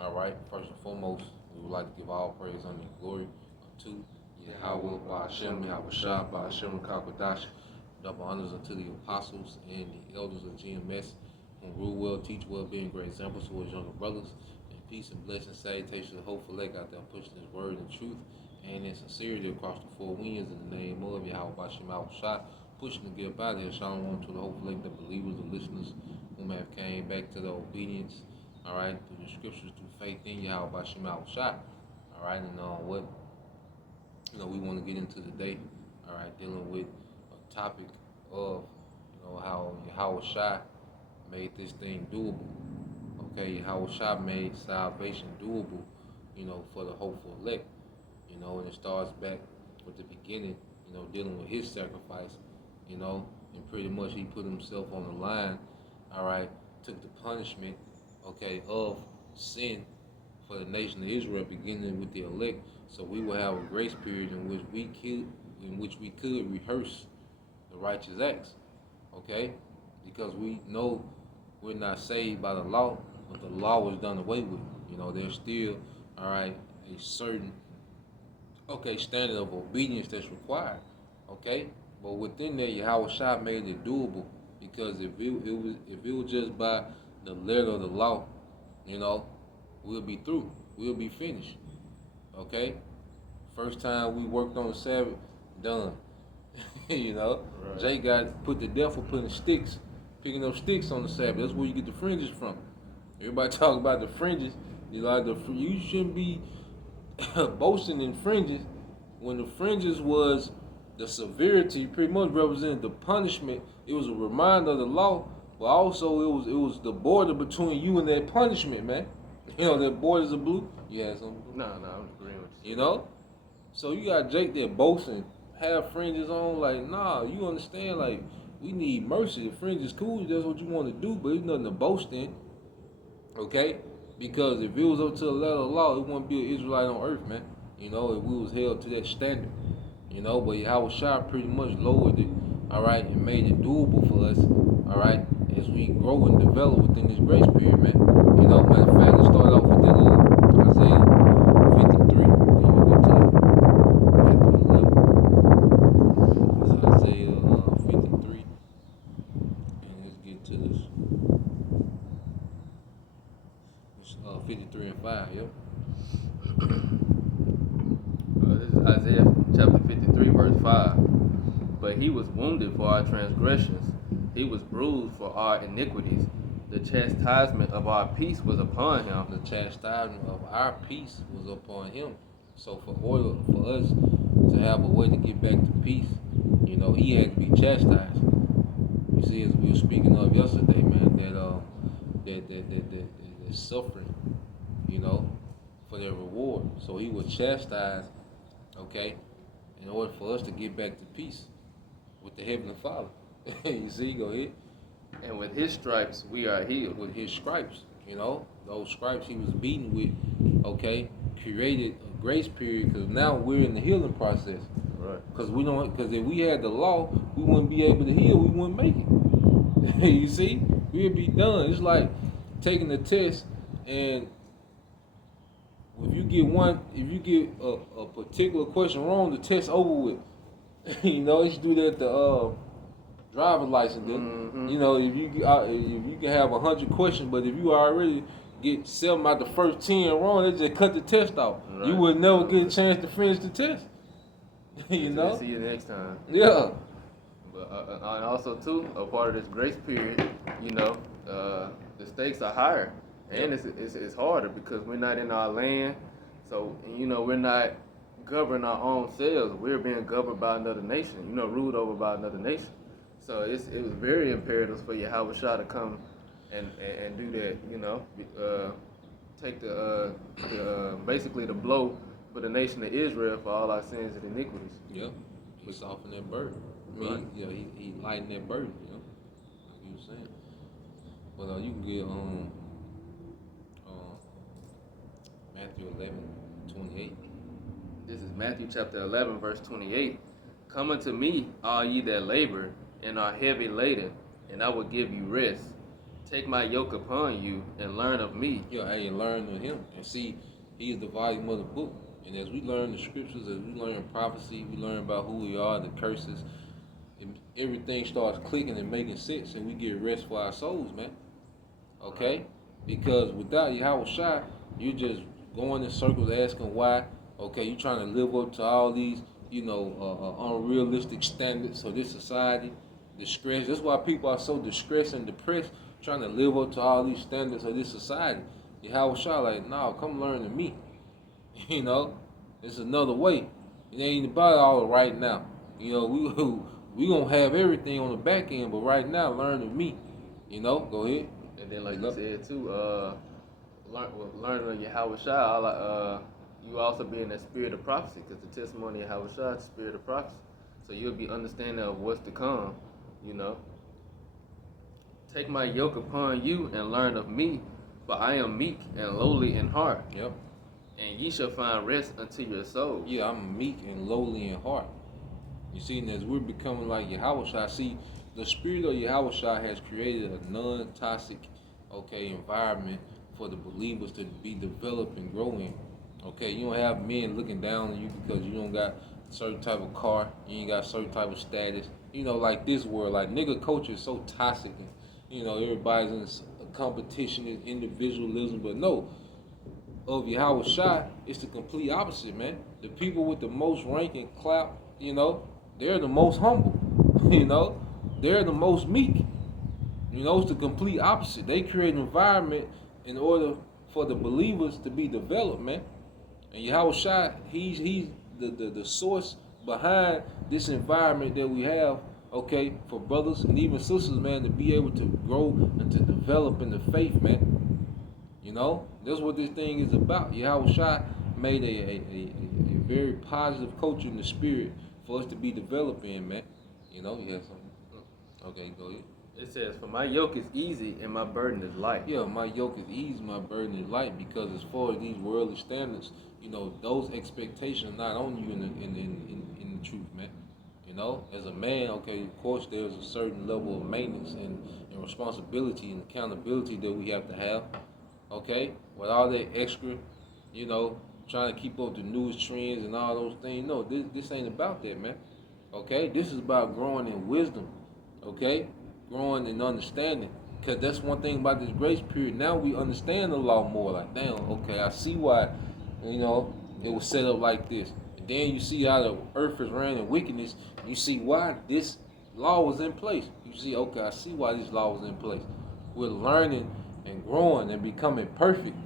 All right. First and foremost, we would like to give all praise, honor, and glory unto Yahweh, Ba'ashem, Yahawashi, Ba'ashem, Kakadash. Double honors unto the apostles and the elders of GMS, who rule well, teach well, being great examples to his younger brothers. And peace and blessing, salutation, and hope for leg out there pushing his word and truth and in sincerity across the four winds in the name of Yahweh, Ba'ashem, Yahawashi. Pushing to get by there, shalom to the hopeful leg, the believers, the listeners whom have came back to the obedience, all right, through the scriptures, through faith in Yahweh by Shema Shai. All right, and what we want to get into today, all right, dealing with a topic of how Yahweh Shai made this thing doable. Okay, Yahweh Shai made salvation doable, for the hopeful elect. And it starts back with the beginning, dealing with his sacrifice, and pretty much he put himself on the line, all right, took the punishment, okay, of sin for the nation of Israel, beginning with the elect, so we will have a grace period in which we could rehearse the righteous acts, okay, because we know we're not saved by the law, but the law was done away with. There's still, all right, a certain, standard of obedience that's required, okay, but within that, Yahweh Shai made it doable, because if it was just by the letter of the law, we'll be through. We'll be finished. Okay? First time we worked on the Sabbath, done. Right. Jay got put to death for picking up sticks on the Sabbath. That's where you get the fringes from. Everybody talk about the fringes. You shouldn't be boasting in fringes when the fringes was the severity, pretty much represented the punishment. It was a reminder of the law, but also it was the border between you and that punishment, man. That borders of blue. You had something? No, I'm agreeing with you. So you got Jake there boasting, have fringes on, like, nah, you understand, like, we need mercy. The fringe is cool, that's what you want to do, but it's nothing to boast in. Okay? Because if it was up to the letter of the law, it wouldn't be an Israelite on earth, man. If we was held to that standard. But Yahweh Shai pretty much lowered it, all right, and made it doable for us, all right, as we grow and develop within this grace period, man. Matter of fact, let's start off with that Isaiah 53. Then we'll go to Matthew 11. It's Isaiah 53. And let's get to this. It's 53 and 5, yep. This is Isaiah chapter 53, verse 5. But he was wounded for our transgressions, he was bruised for our iniquities. The chastisement of our peace was upon him. The chastisement of our peace was upon him. So for us to have a way to get back to peace, he had to be chastised. You see, as we were speaking of yesterday, man, that suffering, for their reward. So he was chastised, okay, in order for us to get back to peace with the Heavenly Father. You see, go ahead. And with his stripes we are healed. With his stripes, those stripes he was beaten with, okay, created a grace period, because now we're in the healing process. Right. Because if we had the law, we wouldn't be able to heal. We wouldn't make it. You see, we'd be done. It's like taking the test, and if you get a particular question wrong, the test over with. They should do that at the driver's license. Mm-hmm. If you can have 100 questions, but if you already get 7 out the first 10 wrong, they just cut the test off. Right. You would never get a chance to finish the test. See you next time. Yeah. But and also too, a part of this grace period, the stakes are higher, and it's harder because we're not in our land, so we're not governing our own selves. We're being governed by another nation, ruled over by another nation. So it was very imperative for Yahweh Shai to come and do that, take the basically the blow for the nation of Israel for all our sins and iniquities. Yep, he softened that burden. Right. He lightened that burden, like you were saying. But you can get Matthew 11:28. This is Matthew chapter 11, verse 28. Come unto me, all ye that labor and are heavy laden, and I will give you rest. Take my yoke upon you and learn of me. Yeah, hey, learn of him and see he is the volume of the book. And as we learn the scriptures, as we learn prophecy, we learn about who we are, the curses, and everything starts clicking and making sense, and we get rest for our souls, man. Okay? Because without Yahawashi, you're just going in circles asking why. Okay, you're trying to live up to all these, unrealistic standards of this society. Distress. That's why people are so distressed and depressed, trying to live up to all these standards of this society. Yahawashi, like, no, come learn to me. You know, it's another way. It ain't about all right now. You know, we gonna have everything on the back end, but right now, learn to me. You know, go ahead. And then, like you said too, learning of Yahawashi, you also be in that spirit of prophecy, because the testimony of Yahawashi is the spirit of prophecy. So you'll be understanding of what's to come. You know, take my yoke upon you and learn of me, for I am meek and lowly in heart. Yep. And ye shall find rest unto your souls. Yeah, I'm meek and lowly in heart. You see, and as we're becoming like Yahawashi, see, the spirit of Yahawashi has created a non-toxic, environment for the believers to be developed and grow in. Okay, you don't have men looking down on you because you don't got a certain type of car, you ain't got a certain type of status. You know, like this world, like nigga culture is so toxic, and everybody's in a competition and individualism. But no, of Yahawashi, it's the complete opposite, man. The people with the most rank and clout, they're the most humble. They're the most meek. It's the complete opposite. They create an environment in order for the believers to be developed, man. And Yahawashi, he's the source behind this environment that we have, for brothers and even sisters, man, to be able to grow and to develop in the faith, man. That's what this thing is about. Yahawashi made a very positive culture in the spirit for us to be developed in, man. You have something? Okay, go ahead. It says, for my yoke is easy and my burden is light. Yeah, my yoke is easy, my burden is light, because as far as these worldly standards, those expectations are not on you in the truth, man. As a man, of course there's a certain level of maintenance and responsibility and accountability that we have to have. With all that extra, trying to keep up the newest trends and all those things. No, this ain't about that, man. This is about growing in wisdom. Growing in understanding. Because that's one thing about this grace period. Now we understand the law more. Like, damn, I see why, it was set up like this. And then you see how the earth is ran in wickedness. You see why this law was in place. You see, I see why this law was in place. We're learning and growing and becoming perfect.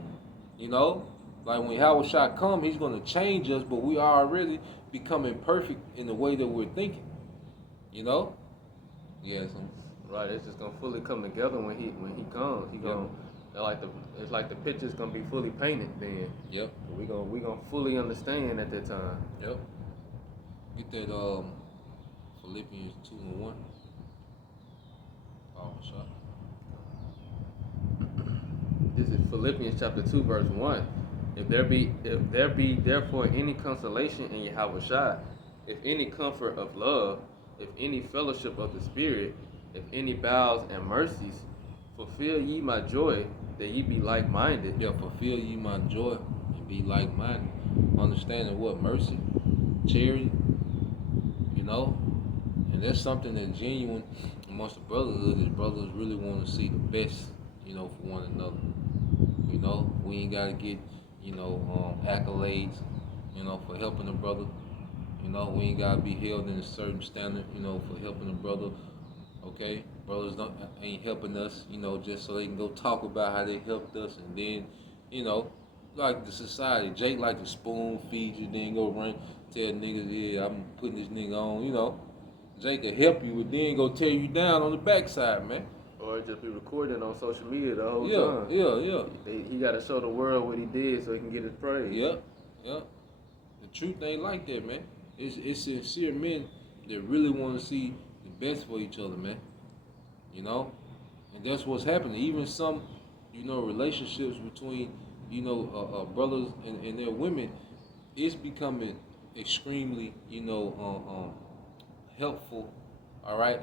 Like when Yahawashi come, he's going to change us, but we are already becoming perfect in the way that we're thinking. Yeah. Right, it's just gonna fully come together when he comes. It's like the picture's gonna be fully painted then. Yep. We gonna fully understand at that time. Yep. Get that Philippians 2:1. Oh, sorry. This is Philippians chapter 2, verse 1. If there be therefore any consolation in Yahawashi, if any comfort of love, if any fellowship of the Spirit, if any bowels and mercies, fulfill ye my joy, that ye be like-minded. Yeah, fulfill ye my joy and be like-minded. Understanding what? Mercy, charity, and that's something that's genuine amongst the brotherhood. Is brothers really want to see the best, for one another. We ain't got to get, accolades, for helping a brother. We ain't got to be held in a certain standard, for helping a brother. Brothers ain't helping us, just so they can go talk about how they helped us, and then, like the society, Jake like to spoon feed you, then go run, tell niggas, yeah, I'm putting this nigga on, Jake can help you, but then go tear you down on the backside, man. Or just be recording on social media the whole time. Yeah. He got to show the world what he did so he can get his praise. Yeah. The truth ain't like that, man. It's sincere men that really want to see the best for each other, man. And that's what's happening. Even some, relationships between, brothers and their women, it's becoming extremely, helpful. All right,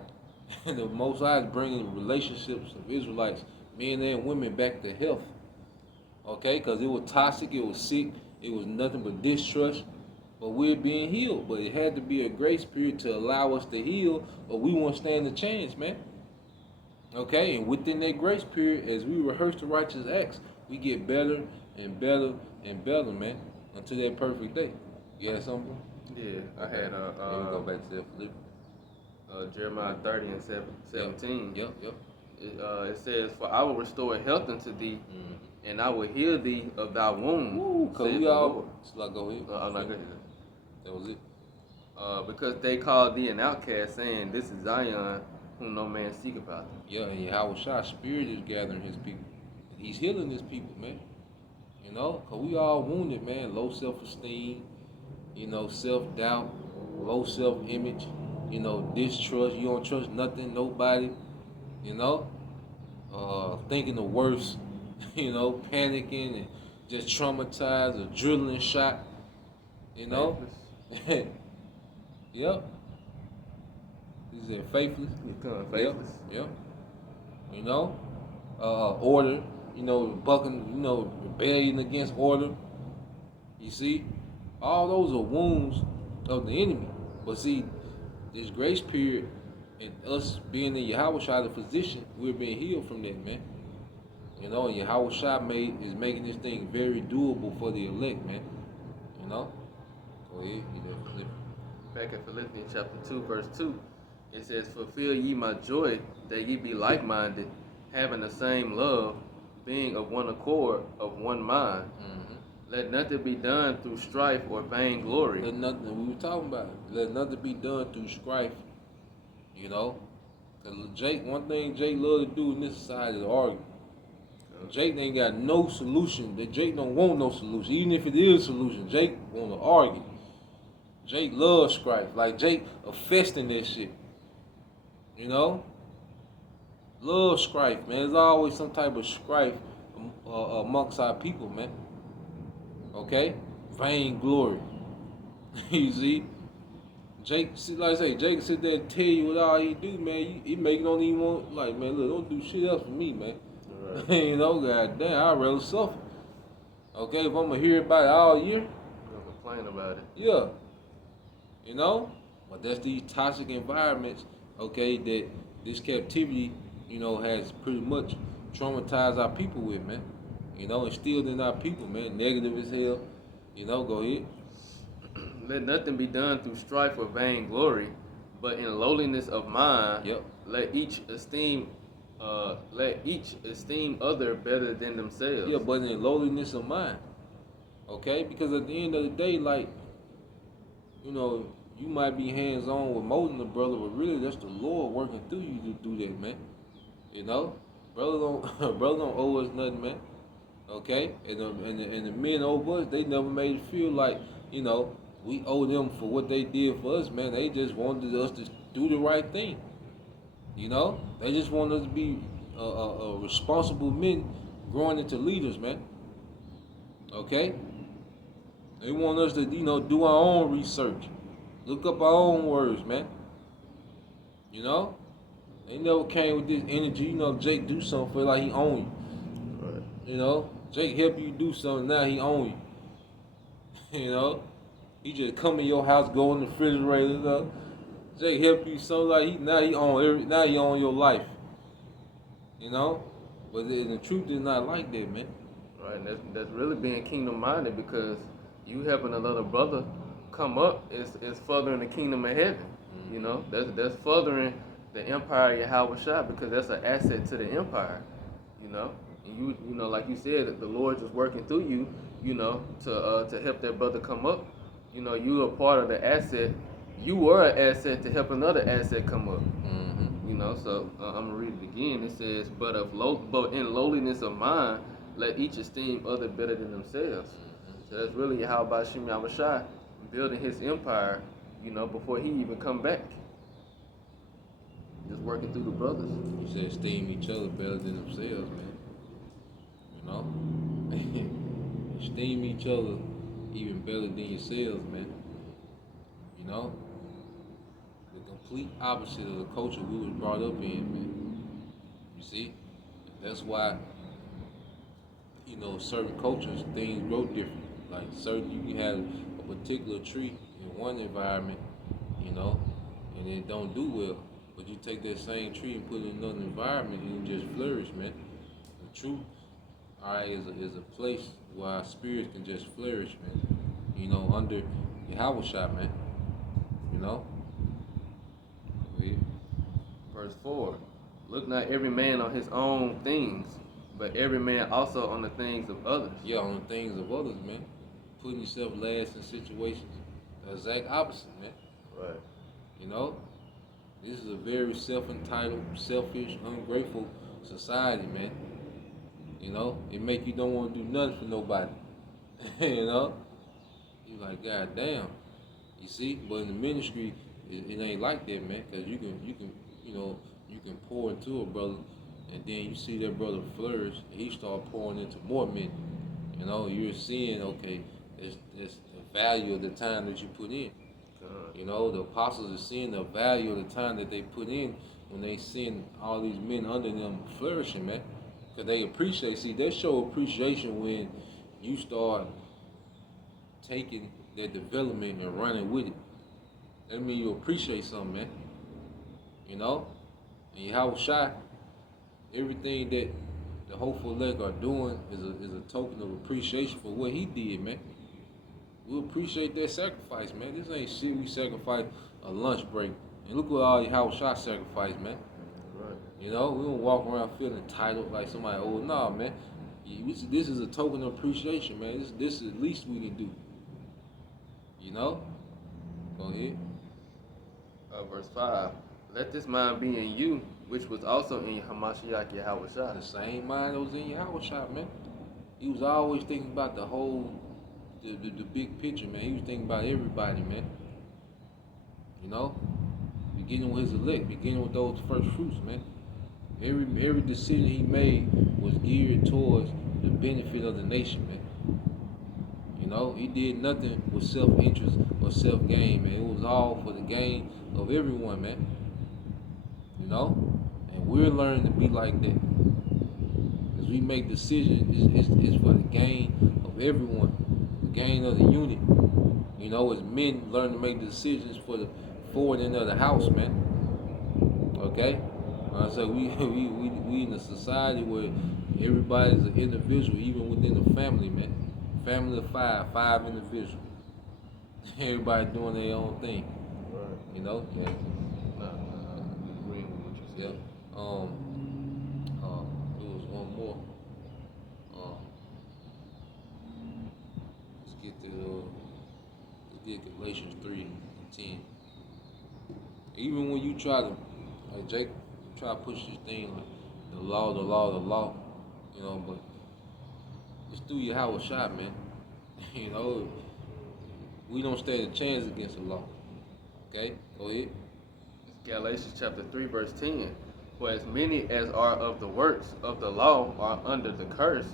and the Most High is bringing relationships of Israelites, men and women back to health. Okay, because it was toxic, it was sick, it was nothing but distrust. But we're being healed. But it had to be a grace period to allow us to heal, or we won't stand a chance, man. Okay, and within that grace period, as we rehearse the righteous acts, we get better and better and better, man, until that perfect day. You had something? Yeah, I Okay. had Let me go back to that Philippians. Jeremiah 30 and 17. Yep, yep. It says, "For I will restore health unto thee, and I will heal thee of thy wounds." Woo, cause saith we the all. Lord. Like, go ahead. I'm not good. That was it. Because they called thee an outcast, saying, "This is Zion, whom no man seeketh after." Yeah, and Yahawashi's spirit is gathering his people. He's healing his people, man. You know, cause we all wounded, man. Low self-esteem, self-doubt, low self-image, distrust. You don't trust nothing, nobody. Thinking the worst. Panicking and just traumatized, adrenaline shot. Yep. He said faithless. Become faithless. Yep. Order. Bucking. Rebellion against order. You see, all those are wounds of the enemy. But see, this grace period and us being in Yahawashai, the physician, we're being healed from that, man. And Yahawashai is making this thing very doable for the elect, man. Go ahead. Back in Philippians chapter 2, verse 2, it says, "Fulfill ye my joy, that ye be like-minded, having the same love, being of one accord, of one mind. Let nothing be done through strife or vainglory." Let nothing, we were talking about it. Let nothing be done through strife, Cause one thing Jake love to do in this society is argue. Jake ain't got no solution. Jake don't want no solution. Even if it is a solution, Jake want to argue. Jake loves strife. Like Jake a fest in that shit. Love strife, man. There's always some type of strife amongst our people, man. Okay? Vainglory. You see? Jake, like I say, Jake sit there and tell you what all he do, man. He make don't even want, like, man, look, don't do shit else for me, man. Right. Goddamn, I'd rather suffer. Okay, if I'm gonna hear about it all year. Don't complain about it. Yeah. But that's these toxic environments, okay, that this captivity, has pretty much traumatized our people with, man. Instilled in our people, man. Negative as hell. Go ahead. Let nothing be done through strife or vainglory, but in lowliness of mind, Yep. let each esteem other better than themselves. Yeah, but in lowliness of mind. Okay? Because at the end of the day, like, you might be hands-on with molding the brother, but really that's the Lord working through you to do that, man. Brother don't owe us nothing, man. Okay? And the men over us, they never made it feel like, we owe them for what they did for us, man. They just wanted us to do the right thing. They just want us to be responsible men growing into leaders, man. Okay? They want us to, do our own research. Look up our own words, man. They never came with this energy. Jake do something feel like he own you. Right. Jake help you do something, now he own you. He just come in your house, go in the refrigerator. Jake help you something like now he own your life. But the truth is not like that, man. Right, and that's really being kingdom minded, because you helping another brother come up is furthering the kingdom of heaven. That's furthering the empire of Yahawashai, because that's an asset to the empire. And you like you said, the Lord is working through you, to help that brother come up. You are part of the asset. You were an asset to help another asset come up. So I'm gonna read it again. It says, but in lowliness of mind, let each esteem other better than themselves. So that's really how about Shem Yahawashai building his empire, before he even come back. Just working through the brothers. He said esteem each other better than themselves, man. Esteem each other even better than yourselves, man. The complete opposite of the culture we was brought up in, man. You see? That's why, certain cultures, things grow different. Like certain, you can have a particular tree in one environment, you know, and it don't do well. But you take that same tree and put it in another environment, and it just flourish, man. The truth, all right, is a place where our spirits can just flourish, man. Under YAHAWASHI, man. You know. Yeah. Verse 4. Look not every man on his own things, but every man also on the things of others. Yeah, on the things of others, man. Putting yourself last in situations. The exact opposite, man. Right. You know? This is a very self-entitled, selfish, ungrateful society, man. It make you don't want to do nothing for nobody. You know? You like, God damn. You see? But in the ministry, it ain't like that, man. Cause you can pour into a brother, and then you see that brother flourish, and he start pouring into more men. You're seeing, okay, it's the value of the time that you put in. The apostles are seeing the value of the time that they put in when they seeing all these men under them flourishing, man. Because they appreciate, they show appreciation when you start taking that development and running with it. That means you appreciate something, man. And YAHAWASHI, everything that the hopeful elect are doing is a token of appreciation for what he did, man. We appreciate that sacrifice, man. This ain't shit we sacrifice a lunch break. And look what all YAHAWASHI sacrifice, man. Right. We don't walk around feeling entitled like somebody, oh, nah, man. This is a token of appreciation, man. This is the least we can do. Go ahead. Verse 5. Let this mind be in you, which was also in Hamashiach YAHAWASHI. The same mind that was in YAHAWASHI, man. He was always thinking about the whole, the big picture, man. He was thinking about everybody, man. Beginning with his elect, beginning with those first fruits, man. Every decision he made was geared towards the benefit of the nation, man. He did nothing with self-interest or self-gain, man. It was all for the gain of everyone, man. And we're learning to be like that. As we make decisions, it's for the gain of everyone, the gain of the unit. As men learn to make decisions for the forward end of the house, man. Okay? So we in a society where everybody's an individual, even within the family, man. Family of five individuals. Everybody doing their own thing. Right. Yeah. No, agreeing with what you said. Yeah. There was one more. Let's get Galatians 3:10. Even when you try to, like Jake, try to push this thing like the law, but it's through YAHAWASHI, man. We don't stand a chance against the law. Okay, go ahead. It's Galatians chapter 3, verse 10. For as many as are of the works of the law are under the curse,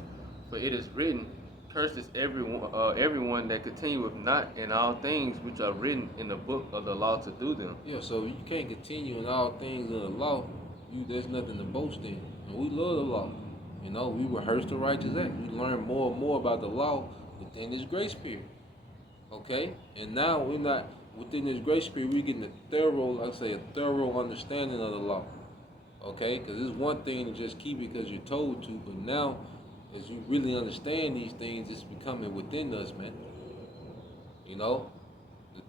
for it is written, cursed is everyone that continueth not in all things which are written in the book of the law to do them. Yeah, so you can't continue in all things of the law. There's nothing to boast in. And we love the law. We rehearse the righteous act. We learn more and more about the law within this grace period. Okay? And now we're not within this grace period, we're getting a thorough understanding of the law. Okay? Because it's one thing to just keep it because you're told to, but now as you really understand these things, it's becoming within us, man. The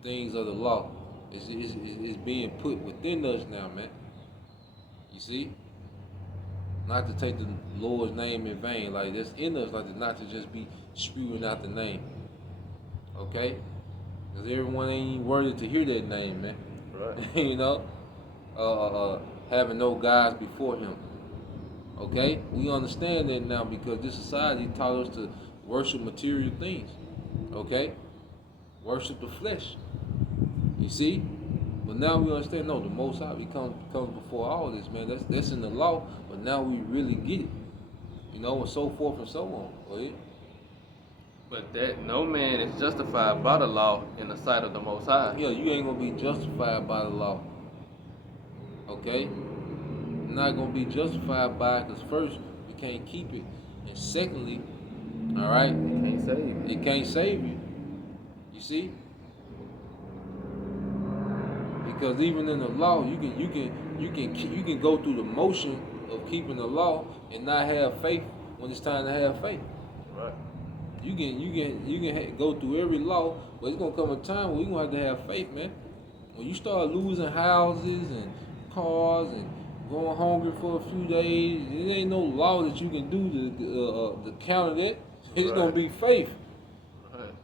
things of the law is being put within us now, man. You see? Not to take the Lord's name in vain, like that's in us, like not to just be spewing out the name. Okay? Because everyone ain't even worthy to hear that name, man. Right. Having no gods before him. Okay? We understand that now because this society taught us to worship material things. Okay? Worship the flesh. You see? But now we understand, no, the Most High comes before all this, man. That's in the law, but now we really get it. And so forth and so on. Go ahead. But that no man is justified by the law in the sight of the Most High. Yeah, you ain't gonna be justified by the law. Okay? You're not gonna be justified by it can't keep it. And secondly, all right, It can't save you. it can't save you. You see? Because even in the law, you can go through the motion of keeping the law and not have faith when it's time to have faith. Right. You can go through every law, but it's gonna come a time where you gonna have to have faith, man. When you start losing houses and cars and going hungry for a few days, it ain't no law that you can do to counter that. It's gonna be faith, Right.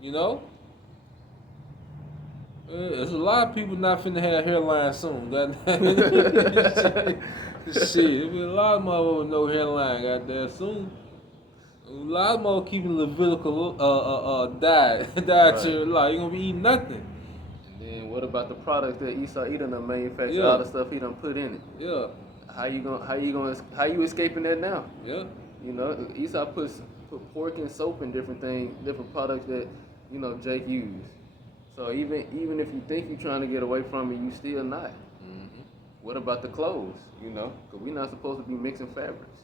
you know. There's a lot of people not finna have hairline soon. Shit, there'll be a lot of motherfuckers with no hairline goddamn soon. A lot of motherfuckers keeping Levitical diet to law. You gonna be eating nothing. And then what about the products that Esau Edom done manufactured? Yeah. All the stuff he done put in it. Yeah, How you escaping that now? yeah. You know, Esau put pork and soap and different things, different products that, you know, Jake used. So even if you think you're trying to get away from it, you still not. Mm-hmm. What about the clothes? You know, because we're not supposed to be mixing fabrics.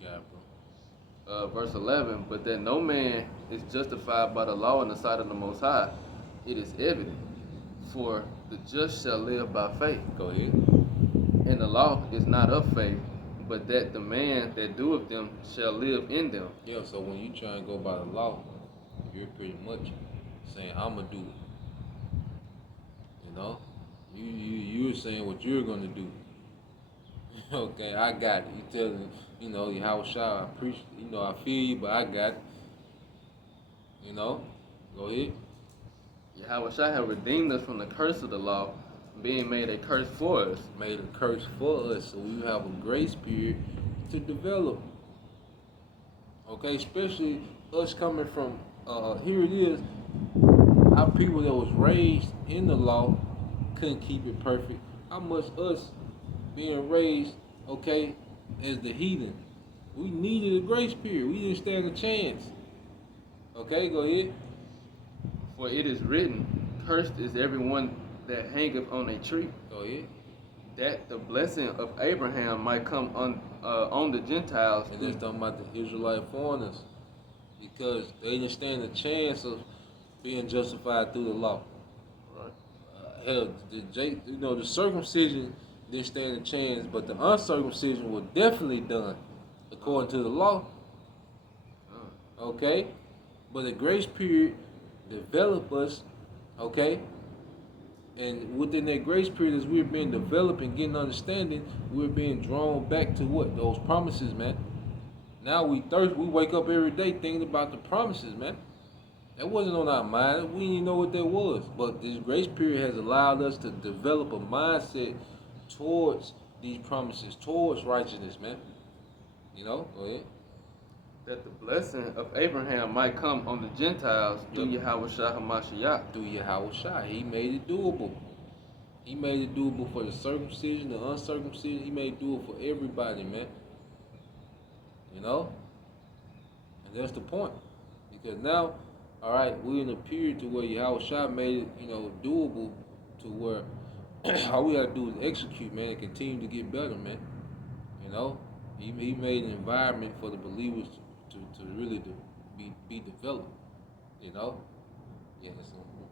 You got it, bro. Verse 11, but that no man is justified by the law in the sight of the Most High, it is evident, for the just shall live by faith. Go ahead. And the law is not of faith, but that the man that doeth them shall live in them. Yeah, so when you try and go by the law, you're pretty much saying, I'ma do it. You know? You're saying what you're gonna do. Okay, I got it. You telling, you know, YAHAWASHI, I appreciate, you know, I feel you, but I got it. You know? Go ahead. YAHAWASHI have redeemed us from the curse of the law, being made a curse for us. Made a curse for us, so we have a grace period to develop. Okay, especially us coming from, here it is, our people that was raised in the law couldn't keep it perfect. How much us being raised, okay, as the heathen, we needed a grace period. We didn't stand a chance. Okay, go ahead. For it is written, cursed is everyone that hangeth on a tree, Go ahead. that the blessing of Abraham might come on the Gentiles. And that's talking about the Israelite foreigners, because they didn't stand a chance of being justified through the law. Right. Hell, the circumcision didn't stand a chance, but the uncircumcision was definitely done according to the law. Okay, but the grace period developed us. Okay, and within that grace period, as we're being developed and getting understanding, we're being drawn back to what? Those promises, man. Now we wake up every day thinking about the promises, man. That wasn't on our mind. We didn't even know what that was. But this grace period has allowed us to develop a mindset towards these promises, towards righteousness, man. You know, go ahead. That the blessing of Abraham might come on the Gentiles through YAHAWASHI HaMashiach. Through YAHAWASHI, he made it doable. He made it doable for the circumcision, the uncircumcision. He made it doable for everybody, man. You know? And that's the point. Because now, all right, we're in a period to where YAHAWASHI made it, you know, doable to where all we gotta do is execute, man, and continue to get better, man. You know? He made an environment for the believers to really be developed. You know? Yeah, that's something.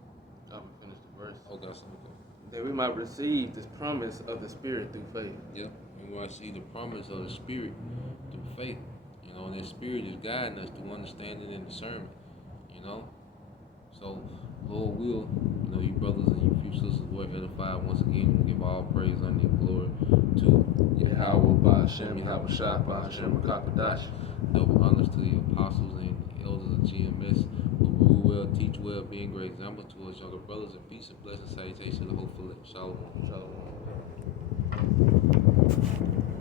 I'm gonna finish the verse. Okay, something. That we might receive this promise of the Spirit through faith. Yeah, we want to see the promise of the Spirit through faith. You know, and that Spirit is guiding us through understanding and discernment. You know? So, Lord will, you know, you brothers and you few sisters were edified once again. We give all praise, honor, and glory to Yahweh, Ba'ashem, YAHAWASHI, Ba'ashem, Kakadash. Double honors to the apostles and the elders of GMS who rule well, teach well, being great examples to us younger brothers, and peace and blessings, salutation to the hopeful. Shalom. Shalom.